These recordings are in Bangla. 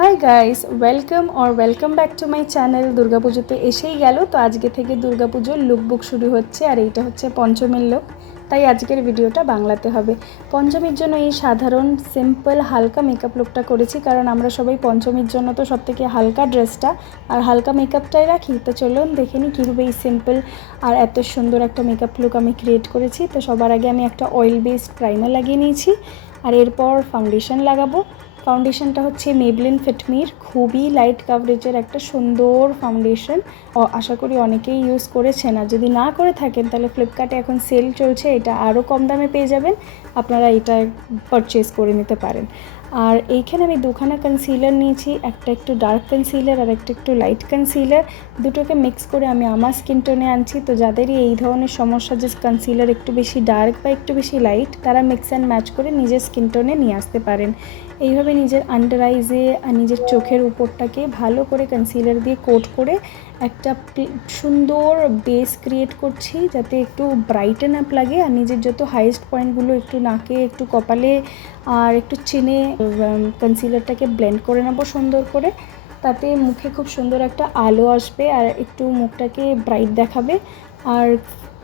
Hi guys, welcome back to my channel. Durga Puja তো এসেই গেল, তো আজকে থেকে দুর্গাপুজোর লুকবুক শুরু হচ্ছে। আর এইটা হচ্ছে পঞ্চমীর লুক, তাই আজকের ভিডিওটা বাংলাতে হবে। পঞ্চমীর জন্য এই সাধারণ সিম্পল হালকা মেকআপ লুকটা করেছি, কারণ আমরা সবাই পঞ্চমীর জন্য তো সবথেকে হালকা ড্রেসটা আর হালকা মেকআপটাই রাখি। তো চলুন দেখে নিই কীভাবে এই সিম্পল আর এত সুন্দর একটা মেকআপ লুক আমি ক্রিয়েট করেছি। তো সবার আগে আমি একটা অয়েল বেসড প্রাইমার লাগিয়ে নিয়েছি, আর এরপর ফাউন্ডেশন লাগাবো। ফাউন্ডেশনটা হচ্ছে মেবলিন ফিটমির, খুবই লাইট কাভারেজের একটা সুন্দর ফাউন্ডেশন। আশা করি অনেকেই ইউজ করেছেন, আর যদি না করে থাকেন তাহলে ফ্লিপকার্টে এখন সেল চলছে, এটা আরও কম দামে পেয়ে যাবেন, আপনারা এটা পারচেস করে নিতে পারেন। আর এইখানে আমি দুখানা কনসিলার নিয়েছি, একটা একটু ডার্ক কনসিলার আর একটা একটু লাইট কনসিলার। দুটোকে মিক্স করে আমি আমার স্কিন টোনে আনছি। তো যাদেরই এই ধরনের সমস্যা যে কনসিলার একটু বেশি ডার্ক বা একটু বেশি লাইট, তারা মিক্স অ্যান্ড ম্যাচ করে নিজের স্কিন টোনে নিয়ে আসতে পারেন। এইভাবে নিজের আন্ডার আইজে আর নিজের চোখের উপরটাকে ভালো করে কনসিলার দিয়ে কোট করে একটা সুন্দর বেস ক্রিয়েট করছি, যাতে একটু ব্রাইটেন আপ লাগে। আর নিজের যত হাইয়েস্ট পয়েন্টগুলো একটু নাকে, একটু কপালে আর একটু চিনে কনসিলারটাকে ব্লেন্ড করে নেবো সুন্দর করে। তাতে মুখে খুব সুন্দর একটা আলো আসবে আর একটু মুখটাকে ব্রাইট দেখাবে। আর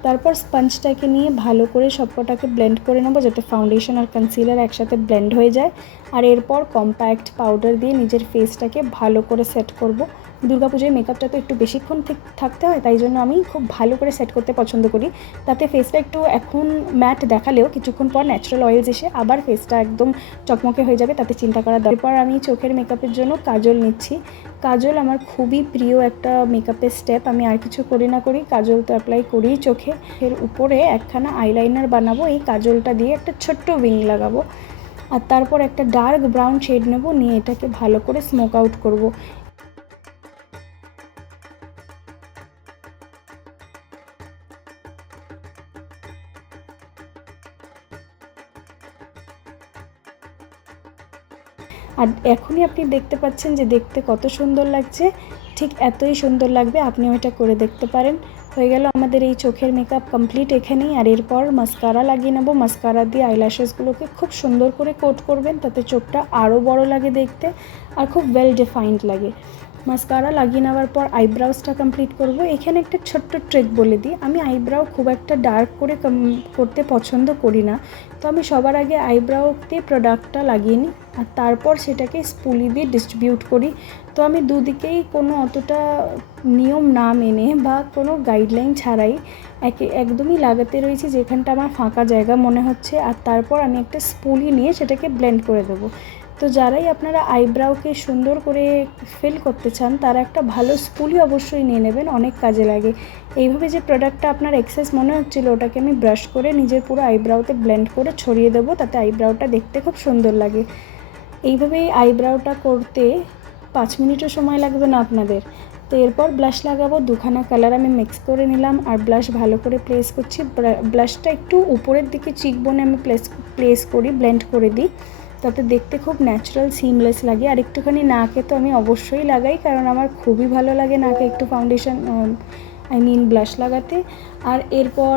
তারপর স্পঞ্জটাকে নিয়ে ভালো করে সবকটাকে ব্লেন্ড করে নেবো, যাতে ফাউন্ডেশন আর কনসিলার একসাথে ব্লেন্ড হয়ে যায়। আর এরপর কম্প্যাক্ট পাউডার দিয়ে নিজের ফেসটাকে ভালো করে সেট করব। দুর্গাপুজোয় মেকআপটা তো একটু বেশিক্ষণ থাকতে হয়, তাই জন্য আমি খুব ভালো করে সেট করতে পছন্দ করি। তাতে ফেসটা একটু এখন ম্যাট দেখালেও কিছুক্ষণ পর ন্যাচারাল অয়েলস এসে আবার ফেসটা একদম চকমকে হয়ে যাবে, তাতে চিন্তা করার দরকার। এরপর আমি চোখের মেকআপের জন্য কাজল নিচ্ছি। কাজল আমার খুবই প্রিয় একটা মেকআপের স্টেপ, আমি আর কিছু করি না করি কাজল তো অ্যাপ্লাই করি চোখে। এর উপরে একখানা আইলাইনার বানাবো, এই কাজলটা দিয়ে একটা ছোট্ট উইং লাগাবো। আর তারপর একটা ডার্ক ব্রাউন শেড নেব, নিয়ে এটাকে ভালো করে স্মোক আউট করব। আর এখনই আপনি দেখতে পাচ্ছেন যে দেখতে কত সুন্দর লাগছে, ঠিক এতই সুন্দর লাগবে, আপনিও এটা করে দেখতে পারেন। হয়ে গেল আমাদের এই চোখের মেকআপ কমপ্লিট এখানেই। আর এরপর মাস্কারা লাগিয়ে নেবো। মাস্কারা দিয়ে আইল্যাশেসগুলোকে খুব সুন্দর করে কোট করবেন, তাতে চোখটা আরও বড় লাগে দেখতে আর খুব ওয়েল ডিফাইন্ড লাগে। মাস্কারা লাগিয়ে নেওয়ার পর আইব্রাউসটা কমপ্লিট করব। এখানে একটা ছোট্ট ট্রিক বলে দিই, আমি আইব্রাউ খুব একটা ডার্ক করে করতে পছন্দ করি না। তো আমি সবার আগে আইব্রাউতে প্রোডাক্টটা লাগিয়ে নিই, আর তারপর সেটাকে স্পুলি দিয়ে ডিস্ট্রিবিউট করি। তো আমি দুদিকেই কোনো অতটা নিয়ম না মেনে বা কোনো গাইডলাইন ছাড়াই একদমই লাগাতে রয়েছি যেখানটা আমার ফাঁকা জায়গা মনে হচ্ছে। আর তারপর আমি একটা স্পুলি নিয়ে সেটাকে ব্লেন্ড করে দেবো। তো যারাই আপনারা আইব্রাউকে সুন্দর করে ফিল করতে চান, তারা একটা ভালো স্পুলি অবশ্যই নিয়ে নেবেন, অনেক কাজে লাগে। এইভাবে যে প্রোডাক্টটা আপনার এক্সেস মনে হচ্ছিলো, ওটাকে আমি ব্রাশ করে নিজের পুরো আইব্রাউতে ব্লেন্ড করে ছড়িয়ে দেবো, তাতে আইব্রাউটা দেখতে খুব সুন্দর লাগে। এইভাবেই আইব্রাউটা করতে 5 মিনিটও সময় লাগবে না আপনাদের। তো এরপর ব্লাশ লাগাবো। দুখানা কালার আমি মিক্স করে নিলাম আর ব্লাশ ভালো করে প্লেস করছি। ব্লাশটা একটু উপরের দিকে চিকবোনে আমি প্লেস করি, ব্লেন্ড করে দিই, তাতে দেখতে খুব ন্যাচারাল সিমলেস লাগে। আর একটুখানি নাকে তো আমি অবশ্যই লাগাই, কারণ আমার খুবই ভালো লাগে নাকে একটু ফাউন্ডেশন ব্লাশ লাগাতে। আর এরপর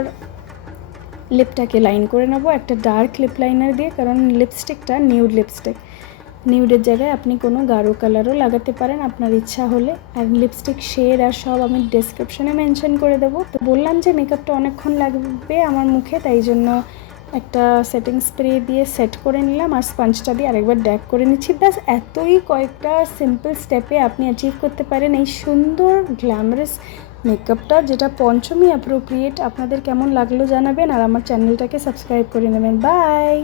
লিপটাকে লাইন করে নেবো একটা ডার্ক লিপ লাইনার দিয়ে, কারণ লিপস্টিকটা নিউড লিপস্টিক। নিউডের জায়গায় আপনি কোনো গাঢ় কালারও লাগাতে পারেন আপনার ইচ্ছা হলে। আর লিপস্টিক শেড আর সব আমি ডেসক্রিপশনে মেনশন করে দেবো। তো বললাম যে মেকআপটা অনেকক্ষণ লাগবে আমার মুখে, তাই জন্য একটা সেটিং স্প্রে দিয়ে সেট করে নিলাম আর স্পঞ্জটা দিয়ে আরেকবার ড্যাক করে নিচ্ছি। ব্যাস এতই কয়েকটা সিম্পল স্টেপে আপনি অ্যাচিভ করতে পারেন এই সুন্দর গ্ল্যামারাস মেকআপটা, যেটা পঞ্চমী অ্যাপ্রোপ্রিয়েট। আপনাদের কেমন লাগলো জানাবেন, আর আমার চ্যানেলটাকে সাবস্ক্রাইব করে নেবেন। বাই।